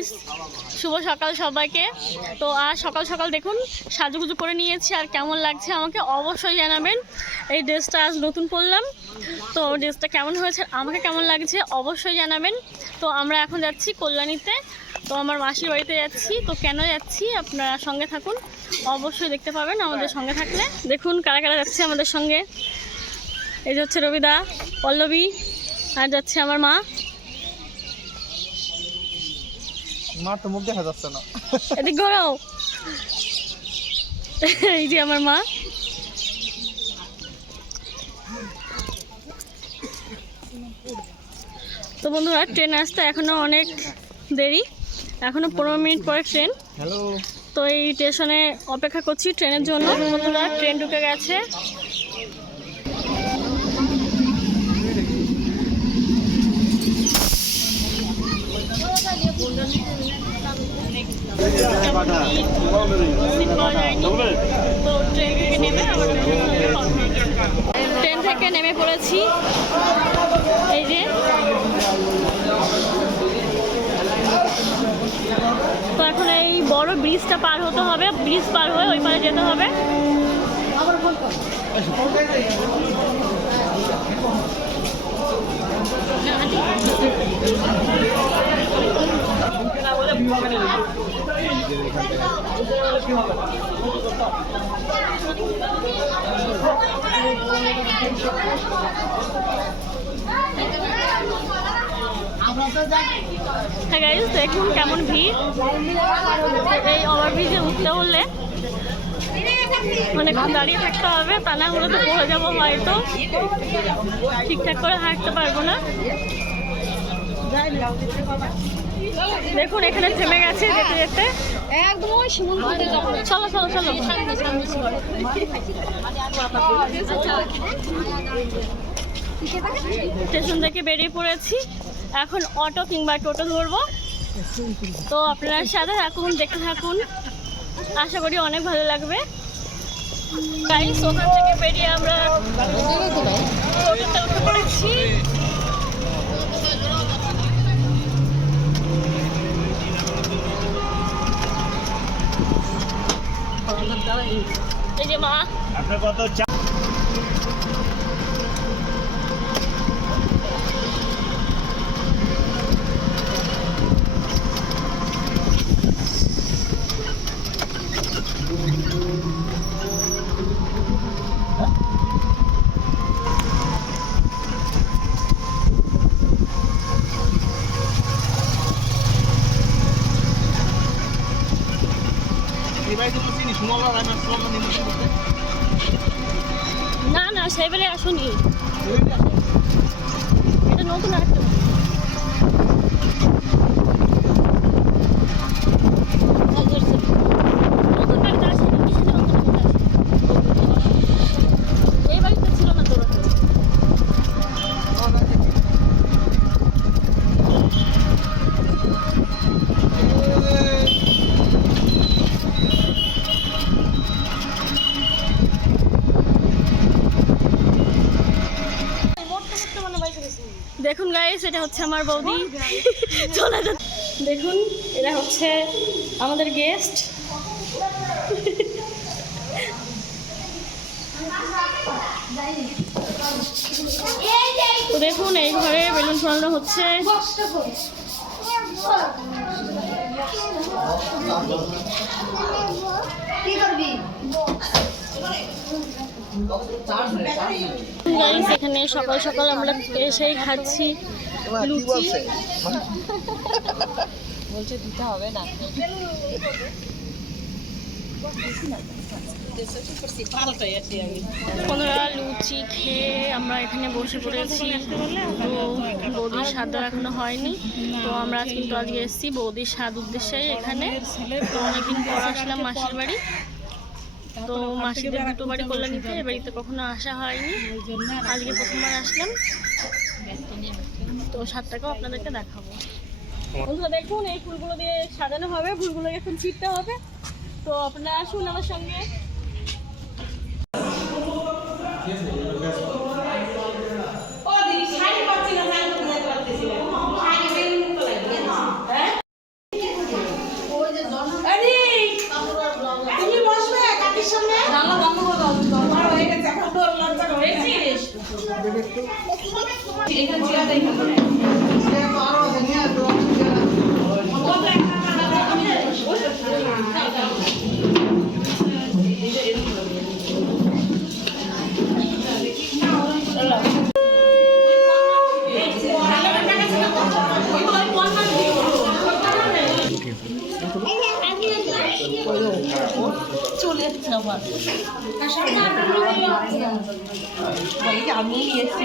Guys, শুভ সকাল সবাইকে। তো আজ সকাল সকাল দেখুন সাজুগুজু করে নিয়েছি, আর কেমন লাগছে আমাকে অবশ্যই জানাবেন। এই ড্রেসটা আজ নতুন পরলাম, তো ড্রেসটা কেমন হয়েছে আমাকে কেমন লাগছে অবশ্যই জানাবেন। তো আমরা এখন যাচ্ছি কল্যাণীতে, তো আমার মাসির বাড়িতে যাচ্ছি। তো কেন যাচ্ছি আপনারা সঙ্গে থাকুন, অবশ্যই দেখতে পাবেন আমাদের সঙ্গে থাকলে। দেখুন কারা কারা যাচ্ছে আমাদের সঙ্গে। এই যে হচ্ছে রবিদা, পল্লবী, আর যাচ্ছে আমার মা। মার তো মুখ দেখা যাচ্ছে না, এদিক ঘোরাও। এই যে আমার মা। তো বন্ধুরা, ট্রেন আসতে এখনো অনেক দেরি, এখনো 15 মিনিট পরে ট্রেন। হ্যালো। তো এই স্টেশনে অপেক্ষা করছি ট্রেনের জন্য। বন্ধুরা, ট্রেন ঢুকে গেছে। তো ট্রেন থেকে নেমে পড়েছি। এই যে তো এখন এই বড় ব্রিজটা পার হতে হবে, ব্রিজ পার হয়ে ওই পারে যেতে হবে। হ্যাঁ গাইস, দেখুন কেমন ভিড়। এই ওভারব্রিজে উঠতে হলে অনেকক্ষণ দাঁড়িয়ে থাকতে হবে, তা না হলে তো পড়ে যাবো, হয়তো ঠিকঠাক করে হাঁটতে পারবো না। দেখুন এখানে থেমে গেছে যেতে যেতে। চলো চলো চলো। স্টেশন থেকে বেরিয়ে পড়েছি, এখন অটো কিংবা টোটো ধরবো। তো আপনারা সাথে থাকুন, দেখতে থাকুন, আশা করি অনেক ভালো লাগবে। গাইস, ওখান থেকে বেরিয়ে আমরা টোটোতে উঠে পড়েছি। এই যে মা, আপনার কত না না, সেবারে আসুনি, এটা নতুন একটা। নতুন বাড়িতে আসেনি, কিসের নতুন বাড়িতে আসে? এই বাড়িতে ছিল না তোর। দেখুন গাইস, এটা হচ্ছে আমার বৌদি, চলে যাচ্ছে। দেখুন এরা হচ্ছে আমাদের গেস্ট। তো দেখুন এই ঘরে বেলুন ফোলানো হচ্ছে। এখানে সকাল সকাল আমরা এসেই খাচ্ছি লুচি। বলছে দিতে হবে না। পনেরো লুচি খেয়ে আমরা এখানে বসে পড়েছি। তো বৌদির স্বাদ এখনো হয়নি, তো আমরা কিন্তু আজকে এসেছি বৌদির স্বাদ উদ্দেশ্যে এখানে। তো অনেকদিন পর আসলাম মাসির বাড়ি। তো মাসিদের দুটো বাড়ি কল্যাণীতে, এ বাড়িতে কখনো আসা হয়নি, আজকে প্রথমবার আসলাম। তো স্বাদটাকেও আপনাদেরকে দেখাবো। বন্ধুরা দেখুন, এই ফুলগুলো দিয়ে সাজানো হবে, ফুলগুলো এখন ছিটতে হবে। তো আপনারা আসুন আমার সঙ্গে। চলে যাচ্ছে আমার আমি এসেছি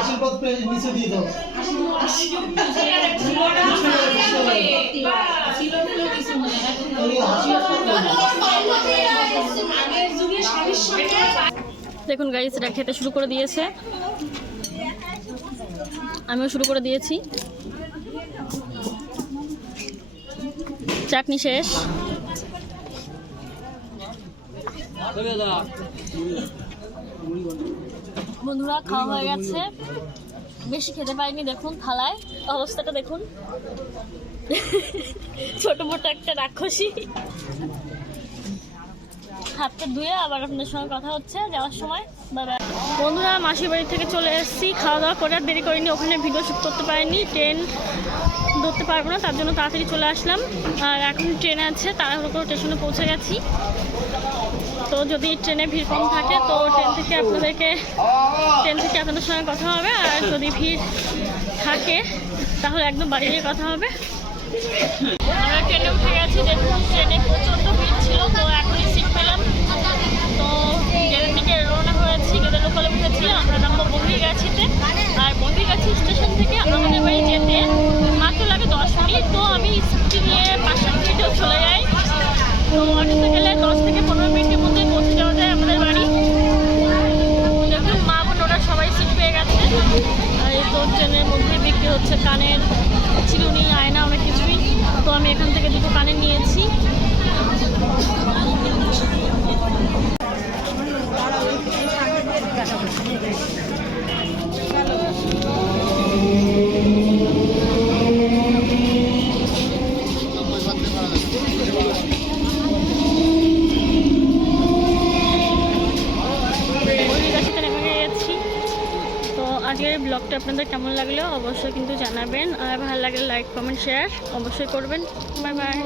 আশীর্বাদ নিচে দিয়ে দাও। দেখুন গাইস, এটা খেতে শুরু করে দিয়েছে, আমিও শুরু করে দিয়েছি। চাটনি শেষ। বন্ধুরা, খাওয়া হয়ে গেছে, বেশি খেতে পাইনি। দেখুন থালায় অবস্থাটা দেখুন, ছোট মোটো একটা রাক্ষসী। হাতটা ধুয়ে আবার আপনাদের সঙ্গে কথা হচ্ছে যাওয়ার সময়। বাই। বন্ধুরা মাসির বাড়ি থেকে চলে এসেছি, খাওয়া দাওয়া করে আর দেরি করিনি, ওখানে ভিডিও শ্যুট করতে পারিনি, ট্রেন ধরতে পারবো না, তার জন্য তাড়াতাড়ি চলে আসলাম। আর এখন ট্রেন আছে, তাড়াহুড়ো করে স্টেশনে পৌঁছে গেছি। তো যদি ট্রেনে ভিড় কম থাকে তো ট্রেন থেকে আপনাদের সঙ্গে কথা হবে, আর যদি ভিড় থাকে তাহলে একদম বাড়ি গিয়ে কথা হবে। আমরা ট্রেনে উঠে গেছি, দেখুন ট্রেনে প্রচণ্ড ভিড় ছিল, তো এখনই সিট পেলাম। তো গেটের দিকে রওনা হয়েছি, গেটের লোকালে উঠেছি, আমরা নামবো বহির্গাছিতে। আর বহির্গাছি স্টেশন থেকে আমাদের বাড়ি যেতে মাত্র লাগে 10 মিনিট। তো আমি স্কুটি নিয়ে 5-7 মিনিটেও চলে যাই। তো অটোতে গেলে 10 থেকে 15 মিনিটের মধ্যে পৌঁছে যাওয়া যায় আমাদের বাড়ি। দেখুন মা বোন ওরা সবাই সিট পেয়ে গেছে। আর এই তো ট্রেনের মধ্যে বিক্রি হচ্ছে কানের চিরুনি, আয়না, অনেক কিছুই। তো আমি এখান থেকে দুটো কানে নিয়েছি। আজকের ব্লগটা আপনাদের কেমন লাগলো অবশ্যই কিন্তু জানাবেন, আর ভালো লাগলে লাইক কমেন্ট শেয়ার অবশ্যই করবেন। Bye bye.